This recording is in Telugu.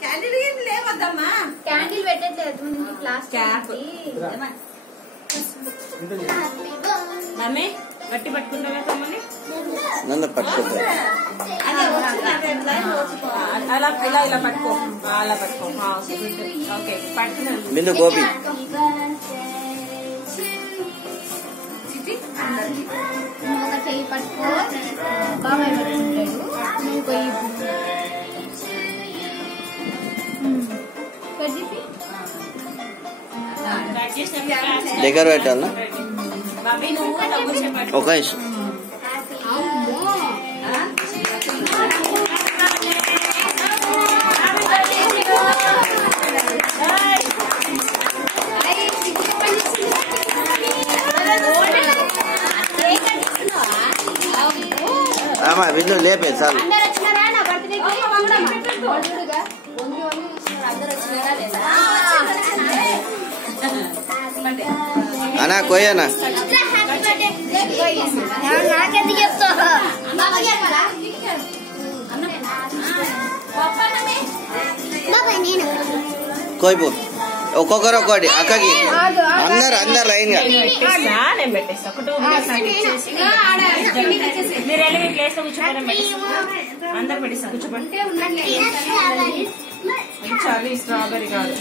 క్యాండిల్ లేవద్దమ్మా, క్యాండిల్ పెట్టట్లేదు క్లాస్ క్యాప్ గట్టి పట్టుకుంటావా తమ్మని? నన్ను పట్టుకుంటా అలా ఇలా ఇలా పట్టుకో, అలా పట్టుకో. ఓకే పట్టుకున్నాను. బిందు గోపి ఒక చెయ్యి పట్టుకో, బాబాయ్ పట్టుకుంటాడు. నువ్వు దగ్గర పెట్టాలా? బాబీ నువ్వు తమ్ముడు చెప్పండి. ఒక నిమిషం. అమ్మా బిందు లేపే చాలు. అన్నా కొయ్యనా నాకెందుకు చెప్తావు? కోయిపో ఒక్కొక్కరు ఒక్కటి అక్కకి అందరు లైన్ గా నేను పెట్టేస్తా. మీరు వెళ్ళి మీ ప్లేస్ లో కూర్చోండి. అందరు పెట్టేస్తా, కూర్చోండి. చాలు స్ట్రాబెరీ కాదు.